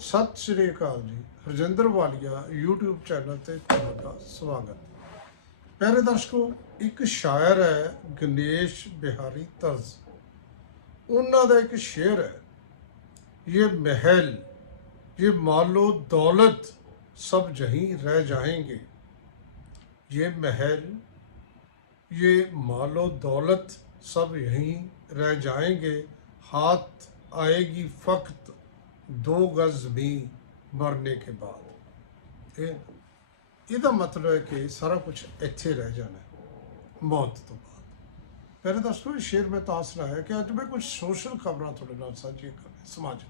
ਸਤਿ ਸ਼੍ਰੀ ਅਕਾਲ ਜੀ ਹਰਜਿੰਦਰ ਵਾਲੀਆ YouTube channel ਤੇ ਤੁਹਾਡਾ ਸਵਾਗਤ ਪਿਆਰੇ ਦਰਸ਼ਕੋ ਇੱਕ ਸ਼ਾਇਰ ਹੈ ਗਣੇਸ਼ ਬਿਹਾਰੀ ਤਰਜ਼ ਉਹਨਾਂ ਦਾ ਇੱਕ ਸ਼ੇਰ ਹੈ ये महल ये मालो दौलत सब यहीं रह जाएंगे ये महल ये मालो दौलत सब यहीं रह जाएंगे हाथ आएगी फक्त दो गज ਜ਼ਮੀਨ ਮਰਨੇ ਕੇ ਬਾਅਦ ਇਹ ਇਹਦਾ ਮਤਲਬ ਹੈ ਕਿ ਸਾਰਾ ਕੁਝ ਇੱਥੇ ਰਹਿ ਜਾਣਾ ਹੈ ਮੌਤ ਤੋਂ ਬਾਅਦ ਪਹਿਲੇ ਦੱਸੋ ਇਹ ਸ਼ੇਰ ਮੈਂ ਤਾਂ ਸੁਣਾਇਆ ਕਿ ਅੱਜ ਮੈਂ ਕੁਝ ਸੋਸ਼ਲ ਖਬਰਾਂ ਤੁਹਾਡੇ ਨਾਲ ਸਾਂਝੀਆਂ ਕਰਨੀਆਂ ਸਮਾਜਿਕ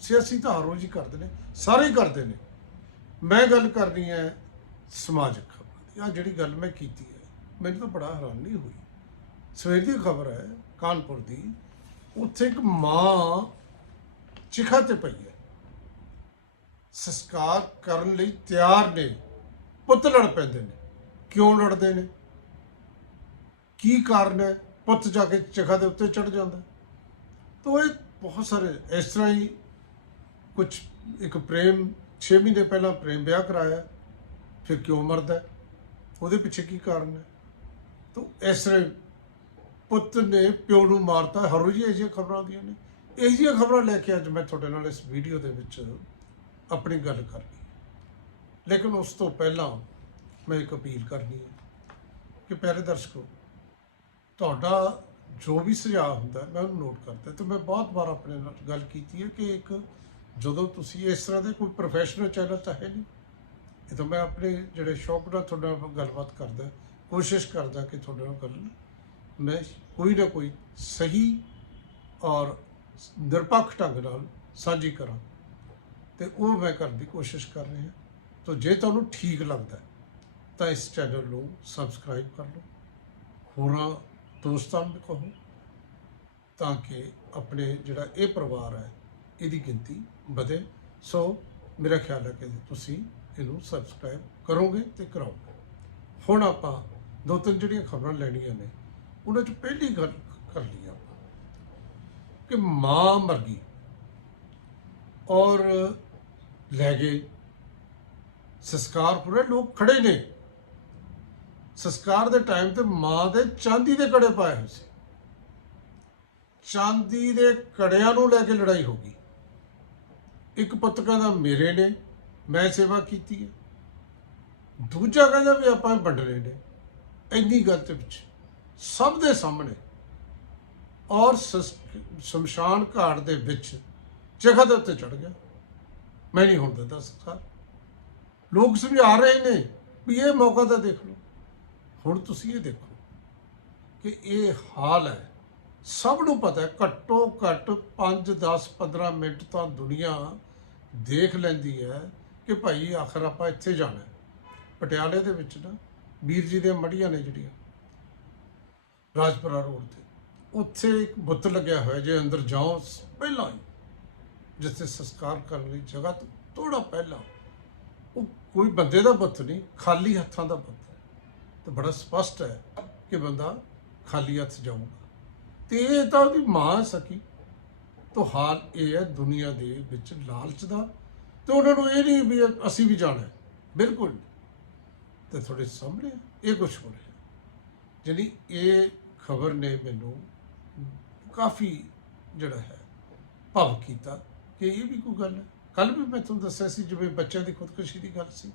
ਸਿਆਸੀ ਤਾਂ ਹਰ ਰੋਜ਼ ਹੀ ਕਰਦੇ ਨੇ ਸਾਰੇ ਹੀ ਕਰਦੇ ਨੇ ਮੈਂ ਗੱਲ ਕਰਨੀ ਹੈ ਸਮਾਜਿਕ ਖਬਰਾਂ ਦੀ ਆ ਜਿਹੜੀ ਗੱਲ ਮੈਂ ਕੀਤੀ ਹੈ ਮੈਨੂੰ ਤਾਂ ਬੜਾ ਹੈਰਾਨੀ ਹੋਈ ਸਵੇਰ ਦੀ ਖਬਰ ਹੈ ਕਾਨਪੁਰ ਦੀ ਉੱਥੇ ਇੱਕ ਮਾਂ ਚਿਖਾ ਤੇ ਪਈ ਹੈ। ਸੰਸਕਾਰ ਕਰਨ ਲਈ ਤਿਆਰ ਨੇ, ਪੁੱਤ ਲੜ ਪੈਂਦੇ ਨੇ। ਕਿਉਂ ਲੜਦੇ ਨੇ? ਕੀ ਕਾਰਨ ਹੈ? ਪੁੱਤ ਜਾ ਕੇ ਚਿਖਾ ਦੇ ਉੱਤੇ ਚੜ ਜਾਂਦਾ। ਤਾਂ ਇਹ ਬਹੁਤ ਸਾਰੇ, ਇਸ ਤਰ੍ਹਾਂ ਹੀ ਕੁਝ ਇੱਕ ਪ੍ਰੇਮ 6 ਮਹੀਨੇ ਪਹਿਲਾਂ ਪ੍ਰੇਮ ਵਿਆਹ ਕਰਾਇਆ, ਫਿਰ ਕਿਉਂ ਮਰਦਾ? ਉਹਦੇ ਪਿੱਛੇ ਕੀ ਕਾਰਨ ਹੈ? ਤਾਂ ਇਸ ਤਰ੍ਹਾਂ ਹੀ ਪੁੱਤ ਨੇ ਪਿਓ ਨੂੰ ਮਾਰਤਾ, ਹਰ ਰੋਜ਼ ਇਹ ਖਬਰਾਂ ਆਉਂਦੀਆਂ ਨੇ। ਇਹ ਜਿਹੀਆਂ ਖਬਰਾਂ ਲੈ ਕੇ ਅੱਜ ਮੈਂ ਤੁਹਾਡੇ ਨਾਲ ਇਸ ਵੀਡੀਓ ਦੇ ਵਿੱਚ ਆਪਣੀ ਗੱਲ ਕਰਨੀ ਹੈ। ਲੇਕਿਨ ਉਸ ਤੋਂ ਪਹਿਲਾਂ ਮੈਂ ਇੱਕ ਅਪੀਲ ਕਰਨੀ ਹੈ ਕਿ ਪਿਆਰੇ ਦਰਸ਼ਕੋ, ਤੁਹਾਡਾ ਜੋ ਵੀ ਸੁਝਾਅ ਹੁੰਦਾ ਮੈਂ ਉਹਨੂੰ ਨੋਟ ਕਰਦਾ ਤੇ ਮੈਂ ਬਹੁਤ ਵਾਰ ਆਪਣੇ ਨਾਲ ਗੱਲ ਕੀਤੀ ਹੈ ਕਿ ਇੱਕ ਜਦੋਂ ਤੁਸੀਂ ਇਸ ਤਰ੍ਹਾਂ ਦੇ ਕੋਈ ਪ੍ਰੋਫੈਸ਼ਨਲ ਚੈਨਲ ਤਾਂ ਹੈ ਨਹੀਂ, ਇਹ ਤਾਂ ਮੈਂ ਆਪਣੇ ਜਿਹੜੇ ਸ਼ੌਕ ਨਾਲ ਤੁਹਾਡੇ ਨਾਲ ਗੱਲਬਾਤ ਕਰਦਾ ਕੋਸ਼ਿਸ਼ ਕਰਦਾ ਕਿ ਤੁਹਾਡੇ ਨਾਲ ਗੱਲ ਮੈਂ ਕੋਈ ਨਾ ਕੋਈ ਸਹੀ ਔਰ ਨਿਰਪੱਖ ਢੰਗ ਨਾਲ ਸਾਂਝੀ ਕਰਾਂ। ਤੇ ਉਹ ਮੈਂ ਕਰਨ ਦੀ ਕੋਸ਼ਿਸ਼ ਕਰ ਰਿਹਾ। ਤਾਂ ਜੇ ਤੁਹਾਨੂੰ ਠੀਕ ਲੱਗਦਾ ਤਾਂ ਇਸ ਚੈਨਲ ਨੂੰ ਸਬਸਕ੍ਰਾਈਬ ਕਰ ਲਓ। ਹੋਰਾਂ ਦੋਸਤਾਂ ਨੂੰ ਕਹੋ, ਤਾਂ ਕਿ ਆਪਣੇ ਜਿਹੜਾ ਇਹ ਪਰਿਵਾਰ ਹੈ, ਇਹਦੀ ਗਿਣਤੀ ਵਧੇ। ਸੋ ਮੇਰਾ ਖਿਆਲ ਹੈ ਕਿ ਤੁਸੀਂ ਇਹਨੂੰ ਸਬਸਕ੍ਰਾਈਬ ਕਰੋਗੇ ਤੇ ਕਰਾਓਗੇ। ਹੁਣ ਆਪਾਂ ਦੋ ਤਿੰਨ ਜਿਹੜੀਆਂ ਖਬਰਾਂ ਲੈਣੀਆਂ ਨੇ, ਉਹਨਾਂ 'ਚ ਪਹਿਲੀ ਗੱਲ ਕਰ ਲਈ ਆਪਾਂ ਕਿ ਮਾਂ ਮਰ ਗਈ ਔਰ ਲੈ ਗਏ ਸੰਸਕਾਰ ਪੂਰੇ ਲੋਕ ਖੜੇ ਨੇ। ਸੰਸਕਾਰ ਦੇ ਟਾਈਮ ਤੇ ਮਾਂ ਦੇ ਚਾਂਦੀ ਦੇ ਕੜੇ ਪਾਏ ਹੋਏ ਸੀ। ਚਾਂਦੀ ਦੇ ਕੜਿਆਂ ਨੂੰ ਲੈ ਕੇ ਲੜਾਈ ਹੋ ਗਈ। ਇੱਕ ਪੁੱਤ ਕਹਿੰਦਾ, ਮੇਰੇ ਨੇ, ਮੈਂ ਸੇਵਾ ਕੀਤੀ ਹੈ। ਦੂਜਾ ਕਹਿੰਦਾ ਵੀ ਆਪਾਂ ਵੰਡਣੇ ਨੇ ਇੰਨੀ ਗੱਲ ਦੇ ਵਿੱਚ ਸਭ ਦੇ ਸਾਹਮਣੇ ਔਰ ਸਸ- ਸ਼ਮਸ਼ਾਨ ਘਾਟ ਦੇ ਵਿੱਚ ਜਗ੍ਹਾ ਦੇ ਉੱਤੇ ਚੜ ਗਿਆ। ਮੈਂ ਨਹੀਂ ਹੁਣ ਦਿੰਦਾ ਸੰਸਕਾਰ। ਲੋਕ ਸਮਝਾ ਰਹੇ ਨੇ ਵੀ ਇਹ ਮੌਕਾ ਤਾਂ ਦੇਖ ਲਓ। ਹੁਣ ਤੁਸੀਂ ਇਹ ਦੇਖੋ ਕਿ ਇਹ ਹਾਲ ਹੈ। ਸਭ ਨੂੰ ਪਤਾ ਹੈ ਘੱਟੋ ਘੱਟ 5 10 15 ਮਿੰਟ ਤਾਂ ਦੁਨੀਆ ਦੇਖ ਲੈਂਦੀ ਹੈ ਕਿ ਭਾਈ ਆਖਰ ਆਪਾਂ ਇੱਥੇ ਜਾਣਾ ਪਟਿਆਲੇ ਦੇ ਵਿੱਚ ਨਾ ਵੀਰ ਜੀ ਦੀਆਂ ਮੜੀਆਂ ਨੇ ਜਿਹੜੀਆਂ। ਰਾਜਪੁਰਾ ਰੋਡ ਤੇ। ਉੱਥੇ ਇੱਕ ਬੁੱਤ ਲੱਗਿਆ ਹੋਇਆ ਜੇ ਅੰਦਰ ਜਾਓ, ਪਹਿਲਾਂ ਹੀ, ਜਿੱਥੇ ਸੰਸਕਾਰ ਕਰਨ ਲਈ ਜਗ੍ਹਾ ਤੋਂ ਥੋੜਾ ਪਹਿਲਾਂ। ਉਹ ਕੋਈ ਬੰਦੇ ਦਾ ਬੁੱਤ ਨਹੀਂ, ਖਾਲੀ ਹੱਥਾਂ ਦਾ ਬੁੱਤ ਹੈ। ਤੇ ਬੜਾ ਸਪਸ਼ਟ ਹੈ ਕਿ ਬੰਦਾ ਖਾਲੀ ਹੱਥ ਜਾਊਗਾ। ਤੇ ਇਹ ਤਾਂ ਉਹਦੀ ਮਾਂ ਸਕੀ। ਤੋ ਹਾਲ ਇਹ ਹੈ, ਦੁਨੀਆ ਦੇ ਵਿੱਚ ਲਾਲਚ ਦਾ। ਤੇ ਉਹਨਾਂ ਨੂੰ ਇਹ ਨਹੀਂ ਵੀ ਅਸੀਂ ਵੀ ਜਾਣਾ ਬਿਲਕੁਲ ਨਹੀਂ। ਤੇ ਤੁਹਾਡੇ ਸਾਹਮਣੇ ਇਹ ਕੁਝ ਹੋ ਰਿਹਾ ਜਿਹੜੀ ਇਹ ਖਬਰ ਨੇ ਮੈਨੂੰ ਕਾਫੀ ਜਿਹੜਾ ਹੈ, ਭਾਵ ਕੀਤਾ ਕਿ ਇਹ ਵੀ ਕੋਈ ਗੱਲ ਹੈ। ਕੱਲ ਵੀ ਮੈਂ ਤੁਹਾਨੂੰ ਦੱਸਿਆ ਸੀ, ਜਿਵੇਂ ਬੱਚਿਆਂ ਦੀ ਖੁਦਕੁਸ਼ੀ ਦੀ ਗੱਲ ਸੀ,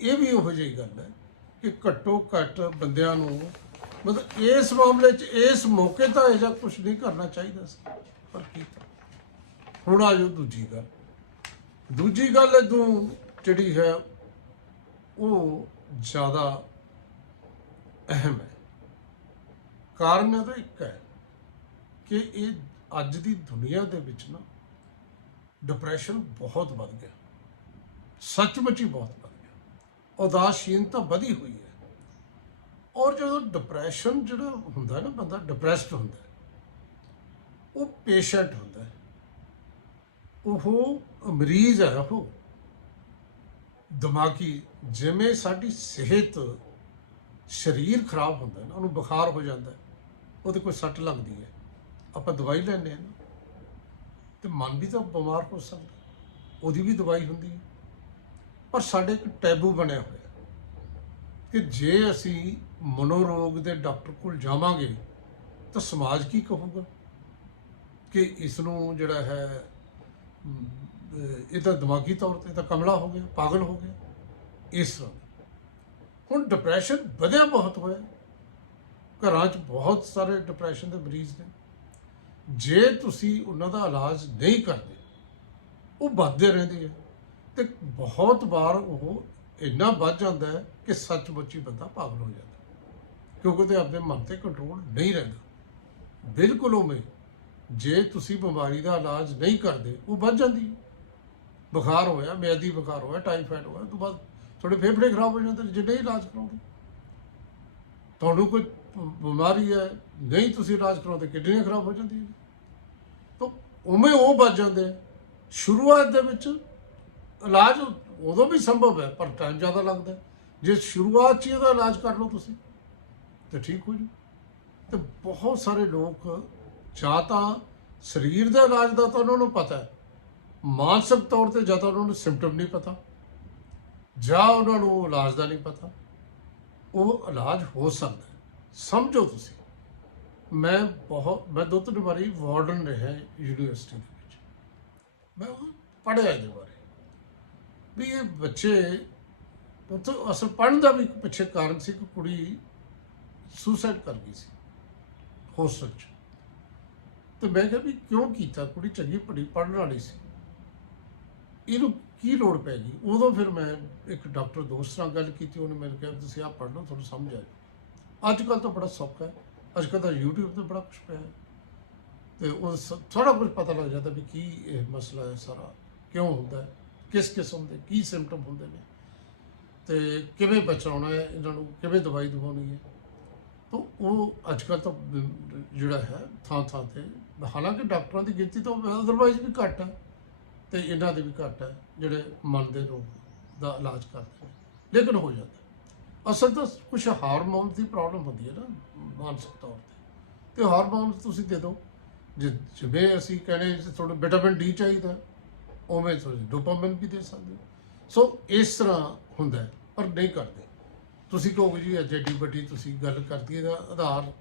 ਇਹ ਵੀ ਉਹੋ ਜਿਹੀ ਗੱਲ ਹੈ ਕਿ ਘੱਟੋ ਘੱਟ ਬੰਦਿਆਂ ਨੂੰ ਮਤਲਬ ਇਸ ਮਾਮਲੇ 'ਚ, ਇਸ ਮੌਕੇ ਤਾਂ ਇਹ ਜਿਹਾ ਕੁਝ ਨਹੀਂ ਕਰਨਾ ਚਾਹੀਦਾ ਸੀ, ਪਰ ਕੀਤਾ। ਹੁਣ ਆ ਜੋ ਦੂਜੀ ਗੱਲ। ਦੂਜੀ ਗੱਲ ਇਦੋਂ ਜਿਹੜੀ ਹੈ, ਉਹ ਜ਼ਿਆਦਾ ਅਹਿਮ ਹੈ। ਕਾਰਨ ਇਹਦਾ ਇੱਕ ਹੈ। ਕਿ ਇਹ ਅੱਜ ਦੀ ਦੁਨੀਆ ਦੇ ਵਿੱਚ ਨਾ ਡਿਪਰੈਸ਼ਨ ਬਹੁਤ ਵੱਧ ਗਿਆ। ਸੱਚਮੁੱਚ ਹੀ ਬਹੁਤ ਵੱਧ ਗਿਆ। ਉਦਾਸੀਨਤਾ ਵਧੀ ਹੋਈ ਹੈ। ਔਰ ਜਦੋਂ ਡਿਪਰੈਸ਼ਨ ਜਿਹੜਾ ਹੁੰਦਾ ਨਾ ਬੰਦਾ ਡਿਪਰੈਸਡ ਹੁੰਦਾ ਉਹ ਪੇਸ਼ੈਂਟ ਹੁੰਦਾ ਉਹ ਮਰੀਜ਼ ਹੈ, ਉਹ ਦਿਮਾਗੀ, ਜਿਵੇਂ ਸਾਡੀ ਸਿਹਤ, ਸਰੀਰ ਖਰਾਬ ਹੁੰਦਾ ਨਾ, ਉਹਨੂੰ ਬੁਖਾਰ ਹੋ ਜਾਂਦਾ ਹੈ, ਉਹਦੇ ਕੋਈ ਸੱਟ ਲੱਗਦੀ ਹੈ। ਆਪਾਂ ਦਵਾਈ ਲੈਂਦੇ ਹਾਂ ਨਾ, ਤੇ ਮਨ ਵੀ ਤਾਂ ਬਿਮਾਰ ਹੋ ਸਕਦਾ ਉਹਦੀ ਵੀ ਦਵਾਈ ਹੁੰਦੀ ਹੈ। ਪਰ ਸਾਡੇ ਇੱਕ ਟੈਬੂ ਬਣਿਆ ਹੋਇਆ ਕਿ ਜੇ ਅਸੀਂ ਮਨੋਰੋਗ ਦੇ ਡਾਕਟਰ ਕੋਲ ਜਾਵਾਂਗੇ ਤਾਂ ਸਮਾਜ ਕੀ ਕਹੂਗਾ ਕਿ ਇਸ ਨੂੰ ਜਿਹੜਾ ਹੈ ਇਹ ਤਾਂ ਦਿਮਾਗੀ ਤੌਰ ਤੇ ਤਾਂ ਕਮਲਾ ਹੋ ਗਿਆ ਪਾਗਲ ਹੋ ਗਿਆ ਇਸ ਹੁਣ ਡਿਪਰੈਸ਼ਨ ਵਧਿਆ ਬਹੁਤ ਹੋਇਆ। ਘਰਾਂ 'ਚ ਬਹੁਤ ਸਾਰੇ ਡਿਪਰੈਸ਼ਨ ਦੇ ਮਰੀਜ਼ ਨੇ। ਜੇ ਤੁਸੀਂ ਉਹਨਾਂ ਦਾ ਇਲਾਜ ਨਹੀਂ ਕਰਦੇ, ਉਹ ਵੱਧਦੇ ਰਹਿੰਦੇ ਆ। ਤੇ ਬਹੁਤ ਵਾਰ ਉਹ ਇੰਨਾ ਵੱਧ ਜਾਂਦਾ ਹੈ ਕਿ ਸੱਚਮੁੱਚ ਹੀ ਬੰਦਾ ਪਾਗਲ ਹੋ ਜਾਂਦਾ। ਕਿਉਂਕਿ ਤੇ ਆਪਣੇ ਮਨ ਤੇ ਕੰਟਰੋਲ ਨਹੀਂ ਰਹਿੰਦਾ। ਬਿਲਕੁਲ ਉਵੇਂ, ਜੇ ਤੁਸੀਂ ਬਿਮਾਰੀ ਦਾ ਇਲਾਜ ਨਹੀਂ ਕਰਦੇ, ਉਹ ਵੱਧ ਜਾਂਦੀ ਬੁਖਾਰ ਹੋਇਆ, ਮਿਆਦੀ ਬੁਖਾਰ ਹੋਇਆ, ਟਾਈਫਾਇਡ ਹੋਇਆ ਤੋਂ ਬਾਅਦ ਤੁਹਾਡੇ ਫੇਫੜੇ ਖਰਾਬ ਹੋ ਜਾਂਦੇ ਨੇ, ਜੇ ਨਹੀਂ ਇਲਾਜ ਕਰਾਉਂਦੇ। ਤੁਹਾਨੂੰ ਕੋਈ ਬਿਮਾਰੀ ਹੈ ਨਹੀਂ ਤੁਸੀਂ ਇਲਾਜ ਕਰਾਉਂਦੇ ਕਿਡਨੀਆਂ ਖਰਾਬ ਹੋ ਜਾਂਦੀਆਂ ਨੇ। ਤਾਂ ਉਵੇਂ ਉਹ ਬਚ ਜਾਂਦੇ ਸ਼ੁਰੂਆਤ ਦੇ ਵਿੱਚ ਇਲਾਜ ਉਦੋਂ ਵੀ ਸੰਭਵ ਹੈ, ਪਰ ਟਾਈਮ ਜ਼ਿਆਦਾ ਲੱਗਦਾ ਜੇ ਸ਼ੁਰੂਆਤ 'ਚ ਹੀ ਇਹਦਾ ਇਲਾਜ ਕਰ ਲਓ ਤੁਸੀਂ, ਤਾਂ ਠੀਕ ਹੋ ਜੂ। ਤੇ ਬਹੁਤ ਸਾਰੇ ਲੋਕ ਜਾਂ ਤਾਂ ਸਰੀਰ ਦੇ ਇਲਾਜ ਦਾ ਤਾਂ ਉਹਨਾਂ ਨੂੰ ਪਤਾ ਹੈ, ਮਾਨਸਿਕ ਤੌਰ ਤੇ ਜਾਂ ਤਾਂ ਉਹਨਾਂ ਨੂੰ ਸਿੰਪਟਮ ਨਹੀਂ ਪਤਾ, ਜਾਂ ਉਹਨਾਂ ਨੂੰ ਇਲਾਜ ਦਾ ਨਹੀਂ ਪਤਾ। ਉਹ ਇਲਾਜ ਹੋ ਸਕਦਾ ਸਮਝੋ ਤੁਸੀਂ। ਮੈਂ ਬਹੁਤ, ਮੈਂ ਦੋ ਤਿੰਨ ਵਾਰੀ ਵਾਰਡਨ ਰਿਹਾ ਯੂਨੀਵਰਸਿਟੀ ਦੇ ਵਿੱਚ। ਮੈਂ ਉਹ ਪੜ੍ਹਿਆ ਇਹਦੇ ਬਾਰੇ। ਵੀ ਇਹ ਬੱਚੇ, ਉੱਥੇ ਅਸਲ ਪੜ੍ਹਨ ਦਾ ਵੀ ਇੱਕ ਪਿੱਛੇ ਕਾਰਨ ਸੀ ਕਿ ਕੁੜੀ ਸੁਸਾਈਡ ਕਰ ਗਈ ਸੀ ਹੋਸਟਲ 'ਚ। ਤੇ ਮੈਂ ਕਿਹਾ ਵੀ ਕਿਉਂ ਕੀਤਾ? ਕੁੜੀ ਚੰਗੀ ਪੜ੍ਹੀ, ਪੜ੍ਹਨ ਵਾਲੀ ਸੀ। ਇਹਨੂੰ ਕੀ ਲੋੜ ਪੈ ਗਈ? ਉਦੋਂ ਫਿਰ ਮੈਂ ਇੱਕ ਡਾਕਟਰ ਦੋਸਤ ਨਾਲ ਗੱਲ ਕੀਤੀ, ਉਹਨੇ ਮੈਨੂੰ ਕਿਹਾ ਵੀ ਤੁਸੀਂ ਆਹ ਪੜ੍ਹ ਲਓ, ਤੁਹਾਨੂੰ ਸਮਝ ਆ ਜਾਊ ਅੱਜ ਕੱਲ ਤਾਂ ਬੜਾ ਸੌਖਾ ਹੈ। ਅੱਜ ਕੱਲ੍ਹ ਤਾਂ YouTube ਤੇ ਬੜਾ ਕੁਝ ਪਿਆ ਹੈ। ਤੇ ਉਹ ਥੋੜਾ ਕੁਝ ਪਤਾ ਲੱਗ ਜਾਂਦਾ ਵੀ ਕੀ ਇਹ ਮਸਲਾ ਹੈ ਸਾਰਾ, ਕਿਉਂ ਹੁੰਦਾ ਹੈ, ਕਿਸ ਕਿਸਮ ਦੇ, ਕੀ ਸਿੰਪਟਮ ਹੁੰਦੇ ਨੇ। ਤੇ ਕਿਵੇਂ ਬਚਾਉਣਾ ਹੈ ਇਹਨਾਂ ਨੂੰ, ਕਿਵੇਂ ਦਵਾਈ ਦਵਾਉਣੀ ਹੈ। ਤਾਂ ਉਹ ਅੱਜ ਕੱਲ੍ਹ ਤਾਂ ਜਿਹੜਾ ਹੈ ਥਾਂ ਥਾਂ ਤੇ, ਹਾਲਾਂਕਿ ਡਾਕਟਰਾਂ ਦੀ ਗਿਣਤੀ ਤਾਂ ਅਦਰਵਾਈਜ਼ ਵੀ ਘੱਟ ਹੈ ਤੇ ਇਹਨਾਂ ਦੇ ਵੀ ਘੱਟ ਹੈ, ਜਿਹੜੇ ਮਨ ਦੇ ਰੋਗ ਦਾ ਇਲਾਜ ਕਰਦੇ ਨੇ। ਲੇਕਿਨ ਹੋ ਜਾਂਦਾ। ਅਸਲ ਤਾਂ ਕੁਝ ਹਾਰਮੋਨਸ ਦੀ ਪ੍ਰੋਬਲਮ ਹੁੰਦੀ ਹੈ ਨਾ ਮਾਨਸਿਕ ਤੌਰ ਤੇ। ਤੇ ਹਾਰਮੋਨਸ ਤੁਸੀਂ ਦੇ ਦਿਓ। ਜਿ- ਜਿਵੇਂ ਅਸੀਂ ਕਹਿੰਦੇ ਜੇ ਤੁਹਾਨੂੰ ਵਿਟਾਮਿਨ ਡੀ ਚਾਹੀਦਾ ਉਵੇਂ ਤੁਸੀਂ ਡੋਪਾਮਾਈਨ ਵੀ ਦੇ ਸਕਦੇ ਹੋ। ਸੋ ਇਸ ਤਰ੍ਹਾਂ ਹੁੰਦਾ ਹੈ, ਪਰ ਨਹੀਂ ਕਰਦੇ। ਤੁਸੀਂ ਕਹੋਗੇ ਜੀ ਅੱਜ ਐਡੀ ਵੱਡੀ ਤੁਸੀਂ ਗੱਲ ਕਰਦੀ ਇਹਦਾ ਆਧਾਰ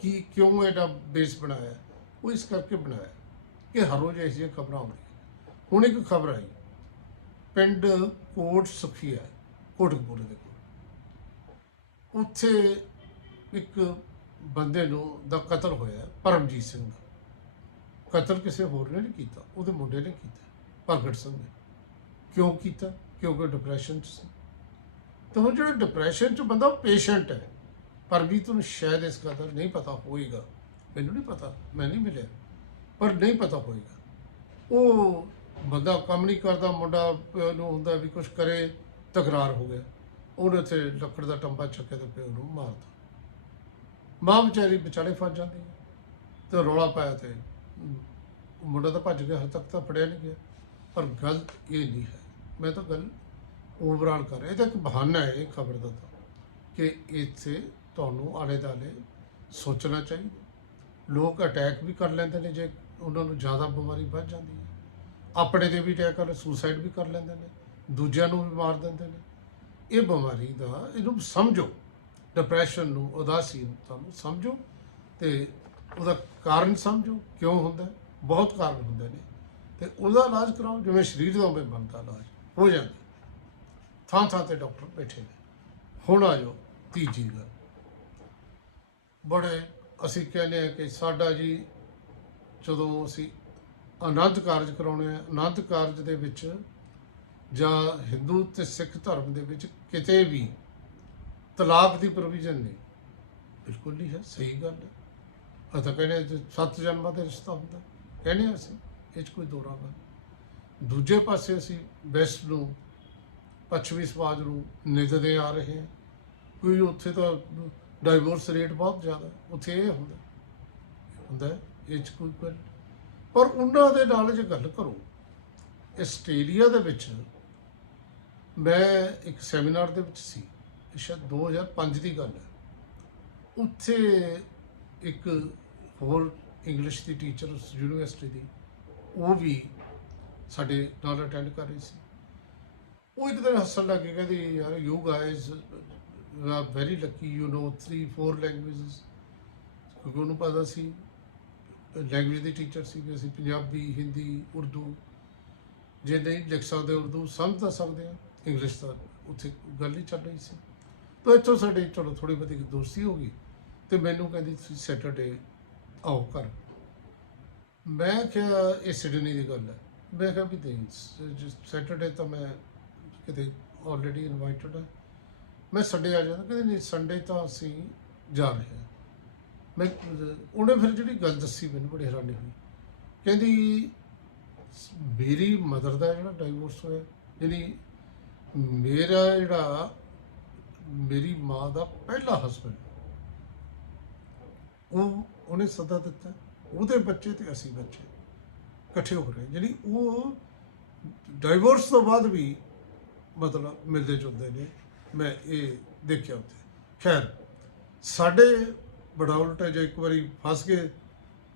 ਕੀ ਕਿਉਂ ਇਹਦਾ ਬੇਸ ਬਣਾਇਆ? ਉਹ ਇਸ ਕਰਕੇ ਬਣਾਇਆ ਕਿ ਹਰ ਰੋਜ਼ ਐਸੀਆਂ ਖਬਰਾਂ ਆਉਂਦੀਆਂ ਹੁਣ ਇੱਕ ਖਬਰ ਆਈ। ਪਿੰਡ ਕੋਟ ਸੁਖੀਆ ਕੋਟਕਪੂਰੇ ਦੇ ਕੋਲ। ਉੱਥੇ ਇੱਕ ਬੰਦੇ ਨੂੰ ਦਾ ਕਤਲ ਹੋਇਆ, ਪਰਮਜੀਤ ਸਿੰਘ ਦਾ। ਕਤਲ ਕਿਸੇ ਹੋਰ ਨੇ ਨਹੀਂ ਕੀਤਾ, ਉਹਦੇ ਮੁੰਡੇ ਨੇ ਕੀਤਾ ਪ੍ਰਗਟ ਸਿੰਘ ਨੇ। ਕਿਉਂ ਕੀਤਾ? ਕਿਉਂਕਿ ਡਿਪਰੈਸ਼ਨ ਚ ਸੀ। ਤੇ ਹੁਣ ਜਿਹੜਾ ਡਿਪਰੈਸ਼ਨ ਚ ਬੰਦਾ ਉਹ ਪੇਸ਼ੈਂਟ ਹੈ। ਪਰਮਜੀਤ ਵੀ ਸ਼ਾਇਦ ਇਸ ਕਦਰ ਨਹੀਂ ਪਤਾ ਹੋਏਗਾ। ਮੈਨੂੰ ਨਹੀਂ ਪਤਾ, ਮੈਂ ਨਹੀਂ ਮਿਲਿਆ। ਪਰ ਨਹੀਂ ਪਤਾ ਹੋਏਗਾ। ਉਹ ਬੰਦਾ ਕੰਮ ਨਹੀਂ ਕਰਦਾ, ਮੁੰਡਾ ਨੂੰ ਹੁੰਦਾ ਵੀ ਕੁਝ ਕਰੇ, ਤਕਰਾਰ ਹੋ ਗਿਆ। ਉਹਨੇ ਉੱਥੇ ਲੱਕੜ ਦਾ ਟੰਬਾ ਚੱਕੇ ਤੇ ਪਿਓ ਨੂੰ ਮਾਰਤਾ। ਮਾਂ ਵਿਚਾਰੀ ਵਿਚਾਲੇ ਫਸ ਜਾਂਦੀ ਹੈ ਤੇ ਰੌਲਾ ਪਾਇਆ ਤੇ ਮੁੰਡਾ ਤਾਂ ਭੱਜ ਗਿਆ, ਹਜੇ ਤੱਕ ਤਾਂ ਫੜਿਆ ਨਹੀਂ ਗਿਆ। ਪਰ ਗਲਤ ਇਹ ਨਹੀਂ ਹੈ। ਮੈਂ ਤਾਂ ਗੱਲ ਓਵਰਆਲ ਕਰ ਰਿਹਾ। ਇਹ ਤਾਂ ਇੱਕ ਬਹਾਨਾ ਹੈ ਇਹ ਖਬਰ ਦਾ ਤਾਂ ਕਿ ਇੱਥੇ ਤੁਹਾਨੂੰ ਆਲੇ ਦਾਲੇ ਸੋਚਣਾ ਚਾਹੀਦਾ। ਲੋਕ ਅਟੈਕ ਵੀ ਕਰ ਲੈਂਦੇ ਨੇ ਜੇ ਉਹਨਾਂ ਨੂੰ ਜ਼ਿਆਦਾ ਬਿਮਾਰੀ ਵੱਧ ਜਾਂਦੀ ਹੈ। ਆਪਣੇ ਤੇ ਵੀ ਅਟੈਕ ਕਰ, ਸੁਸਾਈਡ ਵੀ ਕਰ ਲੈਂਦੇ ਨੇ। ਦੂਜਿਆਂ ਨੂੰ ਵੀ ਮਾਰ ਦਿੰਦੇ ਨੇ। ਇਹ ਬਿਮਾਰੀ ਦਾ ਇਹਨੂੰ ਸਮਝੋ। ਡਿਪਰੈਸ਼ਨ ਨੂੰ ਉਦਾਸੀਨਤਾ ਨੂੰ ਸਮਝੋ ਤੇ ਉਹਦਾ ਕਾਰਨ ਸਮਝੋ, ਕਿਉਂ ਹੁੰਦਾ, ਬਹੁਤ ਕਾਰਨ ਹੁੰਦੇ ਨੇ ਤੇ ਉਹਦਾ ਇਲਾਜ ਕਰਾਓ, ਜਿਵੇਂ ਸਰੀਰ ਦਾ ਉਵੇਂ ਬਣਦਾ ਇਲਾਜ, ਹੋ ਜਾਂਦਾ। ਥਾਂ ਥਾਂ ਤੇ ਡਾਕਟਰ ਬੈਠੇ ਨੇ। ਹੁਣ ਆ ਜਾਓ, ਤੀਜੀ ਗੱਲ। ਬੜੇ ਅਸੀਂ ਕਹਿੰਦੇ ਆ ਕਿ ਸਾਡਾ ਜੀ ਜਦੋਂ ਅਸੀਂ ਆਨੰਦ ਕਾਰਜ ਕਰਾਉਣੇ ਆ ਆਨੰਦ ਕਾਰਜ ਦੇ ਵਿੱਚ ਜਾਂ ਹਿੰਦੂ ਤੇ ਸਿੱਖ ਧਰਮ ਦੇ ਵਿੱਚ ਕਿਤੇ ਵੀ ਤਲਾਕ ਦੀ ਪ੍ਰੋਵੀਜ਼ਨ ਨਹੀਂ। ਬਿਲਕੁਲ ਨਹੀਂ ਹੈ, ਸਹੀ ਗੱਲ ਹੈ। ਆ ਤਾਂ ਕਹਿੰਦੇ ਜੀ ਸੱਤ ਜਨਮਾਂ ਦਾ ਰਿਸ਼ਤਾ ਹੁੰਦਾ। ਕਹਿੰਦੇ ਹਾਂ ਅਸੀਂ, ਇਹ 'ਚ ਕੋਈ ਦੋਰਾ ਨਹੀਂ। ਦੂਜੇ ਪਾਸੇ ਅਸੀਂ ਵੈਸਟ ਨੂੰ, ਪੱਛਮੀ ਸਮਾਜ ਨੂੰ ਨਿੰਦਦੇ ਆ ਰਹੇ ਹਾਂ। ਕੋਈ ਉੱਥੇ ਤਾਂ ਡਾਈਵੋਰਸ ਰੇਟ ਬਹੁਤ ਜ਼ਿਆਦਾ, ਉੱਥੇ ਇਹ ਹੁੰਦਾ। ਹੁੰਦਾ ਇਹ 'ਚ ਕੋਈ ਨਹੀਂ। ਪਰ ਉਹਨਾਂ ਦੇ ਨਾਲ ਜੇ ਗੱਲ ਕਰੋ, ਆਸਟ੍ਰੇਲੀਆ ਦੇ ਵਿੱਚ ਮੈਂ ਇੱਕ ਸੈਮੀਨਾਰ ਦੇ ਵਿੱਚ ਸੀ, ਇਹ ਸ਼ਾਇਦ 2005 ਦੀ ਗੱਲ ਹੈ। ਉੱਥੇ ਇੱਕ ਹੋਰ ਇੰਗਲਿਸ਼ ਦੀ ਟੀਚਰ ਉਸ ਯੂਨੀਵਰਸਿਟੀ ਦੀ, ਉਹ ਵੀ ਸਾਡੇ ਨਾਲ ਅਟੈਂਡ ਕਰ ਰਹੀ ਸੀ। ਉਹ ਇੱਕ ਦਿਨ ਹੱਸਣ ਲੱਗ ਗਈ ਕਹਿੰਦੀ, ਯਾਰ you guys are very lucky you know 3 4 languages ਕਿਉਂਕਿ ਉਹਨੂੰ ਪਤਾ ਸੀ ਲੈਂਗੁਏਜ ਦੀ ਟੀਚਰ ਸੀ ਕਿ ਅਸੀਂ ਪੰਜਾਬੀ, ਹਿੰਦੀ, ਉਰਦੂ, ਜੇ ਨਹੀਂ ਲਿਖ ਸਕਦੇ ਉਰਦੂ, ਸਮਝ ਤਾਂ ਸਕਦੇ ਆ ਇੰਗਲਿਸ਼ ਤਾਂ ਉੱਥੇ ਗੱਲ ਹੀ ਚੱਲ ਰਹੀ ਸੀ। ਤਾਂ ਇੱਥੋਂ ਸਾਡੇ ਚਲੋ ਥੋੜੀ ਬਹੁਤੀ ਦੋਸਤੀ ਹੋ ਗਈ ਤੇ ਮੈਨੂੰ ਕਹਿੰਦੀ, ਤੁਸੀਂ ਸੈਟਰਡੇ ਆਓ ਘਰ। ਮੈਂ ਕਿਹਾ, ਇਹ ਸਿਡਨੀ ਦੀ ਗੱਲ ਹੈ। ਮੈਂ ਕਿਹਾ ਵੀ ਨਹੀਂ ਸੈਟਰਡੇ ਤਾਂ ਮੈਂ ਕਿਤੇ ਆਲਰੇਡੀ ਇਨਵਾਈਟਡ ਹਾਂ। ਮੈਂ ਸੰਡੇ ਆ ਜਾਣਾ ਕਹਿੰਦੇ ਨਹੀਂ ਸੰਡੇ ਤਾਂ ਅਸੀਂ ਜਾ ਰਹੇ ਹਾਂ। ਮੈਂ, ਉਹਨੇ ਫਿਰ ਜਿਹੜੀ ਗੱਲ ਦੱਸੀ ਮੈਨੂੰ ਬੜੀ ਹੈਰਾਨੀ ਹੋਈ। ਕਹਿੰਦੀ, ਮੇਰੀ ਮਦਰ ਦਾ ਜਿਹੜਾ ਡਾਈਵੋਰਸ ਹੋਇਆ ਜਿਹੜੀ ਮੇਰਾ ਜਿਹੜਾ, ਮੇਰੀ ਮਾਂ ਦਾ ਪਹਿਲਾ ਹਸਬੰਡ ਉਹ ਉਹਨੇ ਸੱਦਾ ਦਿੱਤਾ। ਉਹਦੇ ਬੱਚੇ ਤੇ ਅਸੀਂ ਬੱਚੇ ਇਕੱਠੇ ਹੋ ਰਹੇ। ਜਿਹੜੀ ਉਹ ਡਾਈਵੋਰਸ ਤੋਂ ਬਾਅਦ ਵੀ ਮਤਲਬ ਮਿਲਦੇ ਜੁਲਦੇ ਨੇ। ਮੈਂ ਇਹ ਦੇਖਿਆ ਉੱਥੇ। ਖੈਰ, ਸਾਡੇ ਬੜਾ ਉਲਟਾ ਜੇ ਇੱਕ ਵਾਰੀ ਫਸ ਗਏ,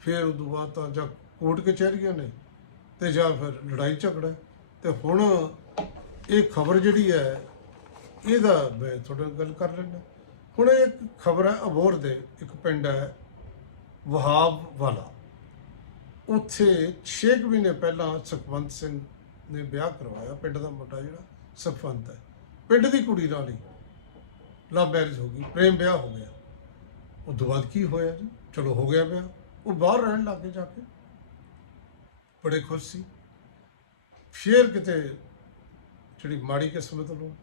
ਫਿਰ ਉਦੋਂ ਬਾਅਦ ਤਾਂ ਜਾਂ ਕੋਰਟ ਕਚਹਿਰੀਆਂ ਨੇ ਤੇ ਜਾਂ ਫਿਰ ਲੜਾਈ ਝਗੜਾ ਤੇ ਹੁਣ ਇਹ ਖਬਰ ਜਿਹੜੀ ਹੈ, ਇਹਦਾ ਮੈਂ ਤੁਹਾਡੇ ਨਾਲ ਗੱਲ ਕਰ ਲੈਣਾ ਹੁਣ ਇਹ ਇੱਕ ਖਬਰ ਹੈ ਅਬੋਰ ਦੇ ਇੱਕ ਪਿੰਡ ਹੈ, ਵਹਾਬ ਵਾਲਾ। ਉੱਥੇ 6 ਮਹੀਨੇ ਪਹਿਲਾਂ ਸੁਖਵੰਤ ਸਿੰਘ ਨੇ ਵਿਆਹ ਕਰਵਾਇਆ, ਪਿੰਡ ਦਾ ਮੁੰਡਾ ਜਿਹੜਾ, ਸੁਖਵੰਤ ਹੈ। ਪਿੰਡ ਦੀ ਕੁੜੀ ਨਾਲ ਹੀ ਲਵ ਮੈਰਿਜ ਹੋ ਗਈ, ਪ੍ਰੇਮ ਵਿਆਹ ਹੋ ਗਿਆ। ਉਹ ਤੋਂ ਬਾਅਦ ਕੀ ਹੋਇਆ ਜੀ? ਚਲੋ ਹੋ ਗਿਆ ਵਿਆਹ। ਉਹ ਬਾਹਰ ਰਹਿਣ ਲੱਗ ਜਾ ਕੇ। ਬੜੇ ਖੁਸ਼ ਸੀ। ਫੇਰ ਕਿਤੇ ਜਿਹੜੀ ਮਾੜੀ ਕਿਸਮਤ ਨੂੰ,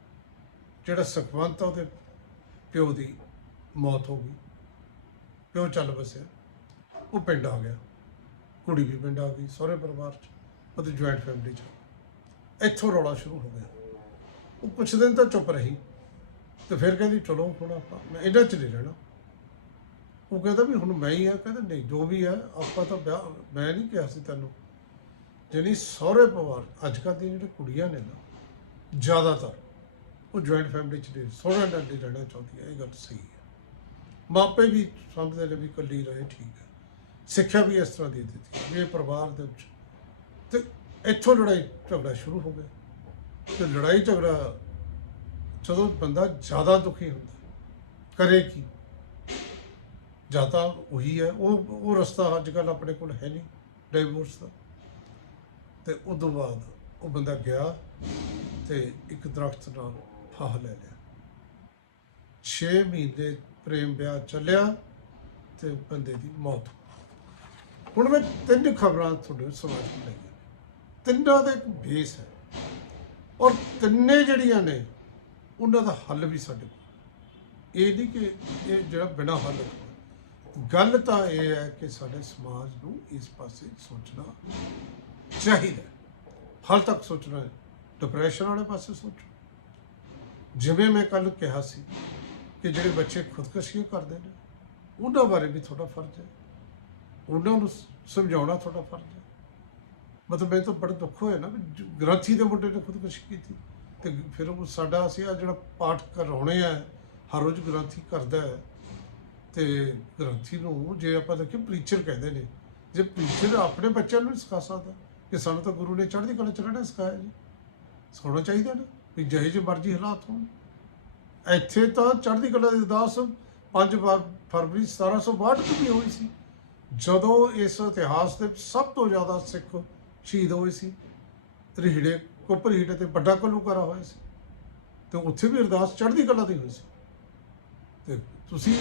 ਜਿਹੜਾ ਸੁਖਵੰਤ ਆ ਉਹਦੇ ਪਿਓ ਦੀ ਮੌਤ ਹੋ ਗਈ। ਪਿਓ ਚੱਲ ਬਸਿਆ ਉਹ ਪਿੰਡ ਆ ਗਿਆ। ਕੁੜੀ ਵੀ ਪਿੰਡ ਆ ਗਈ, ਸਹੁਰੇ ਪਰਿਵਾਰ ਚ, ਉਹਦੀ ਜੁਆਇੰਟ ਫੈਮਿਲੀ ਚ। ਇੱਥੋਂ ਰੌਲਾ ਸ਼ੁਰੂ ਹੋ ਗਿਆ। ਉਹ ਕੁਛ ਦਿਨ ਤਾਂ ਚੁੱਪ ਰਹੀ। ਤੇ ਫਿਰ ਕਹਿੰਦੀ, ਚਲੋ ਹੁਣ ਆਪਾਂ, ਮੈਂ ਇਹਨਾਂ ਚ ਨਹੀਂ ਰਹਿਣਾ। ਉਹ ਕਹਿੰਦਾ ਵੀ, ਹੁਣ ਮੈਂ ਹੀ ਆ। ਕਹਿੰਦਾ, ਨਹੀਂ, ਜੋ ਵੀ ਹੈ ਆਪਾਂ ਤਾਂ ਵਿਆਹ, ਮੈਂ ਨਹੀਂ ਕਿਹਾ ਸੀ ਤੈਨੂੰ। ਜਿਹੜੀ ਸਹੁਰੇ ਪਰਿਵਾਰ, ਅੱਜ ਕੱਲ੍ਹ ਦੀਆਂ ਜਿਹੜੇ ਕੁੜੀਆਂ ਨੇ ਨਾ ਜ਼ਿਆਦਾਤਰ ਉਹ ਜੁਆਇੰਟ ਫੈਮਿਲੀ ਚ ਨੇ ਸੋਹਣਾ ਨਾਲ ਨਹੀਂ ਰਹਿਣਾ ਚਾਹੁੰਦੀਆਂ ਇਹ ਗੱਲ ਸਹੀ ਹੈ ਮਾਪੇ ਵੀ ਸਮਝਦੇ ਨੇ ਵੀ ਇਕੱਲੀ ਰਹੇ ਠੀਕ ਹੈ ਸਿੱਖਿਆ ਵੀ ਇਸ ਤਰ੍ਹਾਂ ਦੇ ਦਿੱਤੀ ਵੀ ਇਹ ਪਰਿਵਾਰ ਦੇ ਵਿੱਚ ਤੇ ਇੱਥੋਂ ਲੜਾਈ ਝਗੜਾ ਸ਼ੁਰੂ ਹੋ ਗਿਆ। ਤੇ ਲੜਾਈ ਝਗੜਾ ਜਦੋਂ ਬੰਦਾ ਜ਼ਿਆਦਾ ਦੁਖੀ ਹੁੰਦਾ, ਕਰੇ ਕੀ? ਜਾਂ ਤਾਂ ਉਹੀ ਹੈ ਉਹ ਉਹ ਰਸਤਾ ਅੱਜ ਕੱਲ ਆਪਣੇ ਕੋਲ ਹੈ ਨਹੀਂ ਡਾਈਵੋਰਸ ਦਾ। ਤੇ ਉਸ ਤੋਂ ਬਾਅਦ ਉਹ ਬੰਦਾ ਗਿਆ ਤੇ ਇੱਕ ਦਰਖਤ ਨਾਲ ਫਾਹ ਲੈ ਲਿਆ। 6 ਮਹੀਨੇ ਪ੍ਰੇਮ ਵਿਆਹ ਚੱਲਿਆ ਤੇ ਬੰਦੇ ਦੀ ਮੌਤ। ਹੋ ਹੁਣ ਮੈਂ ਤਿੰਨ ਖਬਰਾਂ ਤੁਹਾਡੇ ਸਮਾਜ ਨੂੰ ਲਈਆਂ ਤਿੰਨਾਂ ਦਾ ਇੱਕ ਬੇਸ ਹੈ ਔਰ ਤਿੰਨੇ ਜਿਹੜੀਆਂ ਨੇ, ਉਹਨਾਂ ਦਾ ਹੱਲ ਵੀ ਸਾਡੇ ਕੋਲ। ਇਹ ਨਹੀਂ ਕਿ ਇਹ ਜਿਹੜਾ ਬਿਨਾਂ ਹੱਲ ਗੱਲ ਤਾਂ ਇਹ ਹੈ ਕਿ ਸਾਡੇ ਸਮਾਜ ਨੂੰ ਇਸ ਪਾਸੇ ਸੋਚਣਾ ਚਾਹੀਦਾ ਹੈ। ਤੱਕ ਸੋਚਣਾ ਹੈ। ਡਿਪਰੈਸ਼ਨ ਵਾਲੇ ਪਾਸੇ ਸੋਚੋ। ਜਿਵੇਂ ਮੈਂ ਕੱਲ ਕਿਹਾ ਸੀ ਕਿ ਜਿਹੜੇ ਬੱਚੇ ਖੁਦਕੁਸ਼ੀ ਕਰਦੇ ਨੇ, ਉਹਨਾਂ ਬਾਰੇ ਵੀ ਤੁਹਾਡਾ ਫਰਜ਼ ਹੈ। ਉਹਨਾਂ ਨੂੰ ਸਮਝਾਉਣਾ ਤੁਹਾਡਾ ਫਰਜ਼ ਹੈ। ਮਤਲਬ ਮੈਨੂੰ ਤਾਂ ਬੜਾ ਦੁੱਖ ਹੋਇਆ ਨਾ ਵੀ ਗ੍ਰੰਥੀ ਦੇ ਮੁੰਡੇ ਨੇ ਖੁਦਕੁਸ਼ੀ ਕੀਤੀ ਤੇ ਫਿਰ ਉਹ ਸਾਡਾ ਅਸੀਂ ਆ ਜਿਹੜਾ ਪਾਠ ਕਰਾਉਣੇ ਆ, ਹਰ ਰੋਜ਼ ਗ੍ਰੰਥੀ ਕਰਦਾ ਹੈ, ਤੇ ਗ੍ਰੰਥੀ ਨੂੰ ਜੇ ਆਪਾਂ ਦੇਖੀਏ ਪ੍ਰੀਚਰ ਕਹਿੰਦੇ ਨੇ, ਜੇ ਪ੍ਰੀਚਰ ਆਪਣੇ ਬੱਚਿਆਂ ਨੂੰ ਨਹੀਂ ਸਿਖਾ ਸਕਦਾ ਕਿ ਸਾਨੂੰ ਤਾਂ ਗੁਰੂ ਨੇ ਚੜ੍ਹਦੀ ਕਲਾ ਚ ਰਹਿਣਾ ਸਿਖਾਇਆ ਜੀ। ਸਿਖਾਉਣਾ ਚਾਹੀਦਾ ਨਾ ਵੀ ਜਿਹੇ ਜਿਹੇ ਮਰਜ਼ੀ ਹਾਲਾਤ ਹੋਣ। ਇੱਥੇ ਤਾਂ ਚੜ੍ਹਦੀ ਕਲਾ ਦੀ ਅਰਦਾਸ 5 ਫਰਵਰੀ 1762 ਨੂੰ ਵੀ ਹੋਈ ਸੀ। ਜਦੋਂ ਇਸ ਇਤਿਹਾਸ ਦੇ ਸਭ ਤੋਂ ਜ਼ਿਆਦਾ ਸਿੱਖ ਸ਼ਹੀਦ ਹੋਏ ਸੀ, ਰਿਹੜੇ ਕੋਪਰੀਹੜੇ ਤੇ ਵੱਡਾ ਕਲੂਕਾਰਾ ਹੋਇਆ ਸੀ, ਤੇ ਉੱਥੇ ਵੀ ਅਰਦਾਸ ਚੜ੍ਹਦੀ ਕਲਾ ਦੀ ਹੋਈ ਸੀ। ਤੇ ਤੁਸੀਂ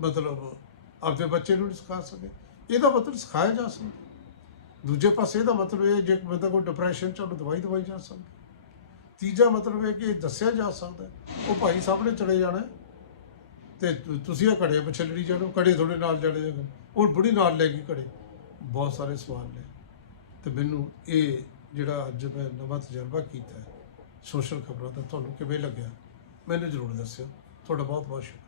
ਮਤਲਬ ਆਪਣੇ ਬੱਚੇ ਨੂੰ ਨਹੀਂ ਸਿਖਾ ਸਕੇ। ਇਹਦਾ ਮਤਲਬ ਸਿਖਾਇਆ ਜਾ ਸਕਦਾ। ਦੂਜੇ ਪਾਸੇ ਇਹਦਾ ਮਤਲਬ ਇਹ ਜੇ ਬੰਦਾ ਕੋਈ ਡਿਪਰੈਸ਼ਨ ਚ ਉਹਨੂੰ ਦਵਾਈ ਦਵਾਈ ਜਾ ਸਕਦੀ। ਤੀਜਾ ਮਤਲਬ ਇਹ ਕਿ ਇਹ ਦੱਸਿਆ ਜਾ ਸਕਦਾ ਉਹ ਭਾਈ ਸਾਹਿਬ ਨੇ ਚਲੇ ਜਾਣਾ ਹੈ ਤੇ ਤੁ- ਤੁਸੀਂ ਇਹ ਘੜੇ ਪਿੱਛੇ ਲੜੀ ਜਾਣੋ ਘੜੇ ਤੁਹਾਡੇ ਨਾਲ ਚਲੇ ਜਾਣ ਉਹ ਬੁੜੀ ਨਾਲ ਲੈ ਗਈ ਘੜੇ। ਬਹੁਤ ਸਾਰੇ ਸਵਾਲ ਨੇ। ਤੇ ਮੈਨੂੰ ਇਹ ਜਿਹੜਾ ਅੱਜ ਮੈਂ ਨਵਾਂ ਤਜਰਬਾ ਕੀਤਾ ਸੋਸ਼ਲ ਖਬਰਾਂ ਦਾ ਤੁਹਾਨੂੰ ਕਿਵੇਂ ਲੱਗਿਆ, ਮੈਨੂੰ ਜ਼ਰੂਰ ਦੱਸਿਓ। ਤੁਹਾਡਾ ਬਹੁਤ ਬਹੁਤ ਸ਼ੁਕਰੀਆ।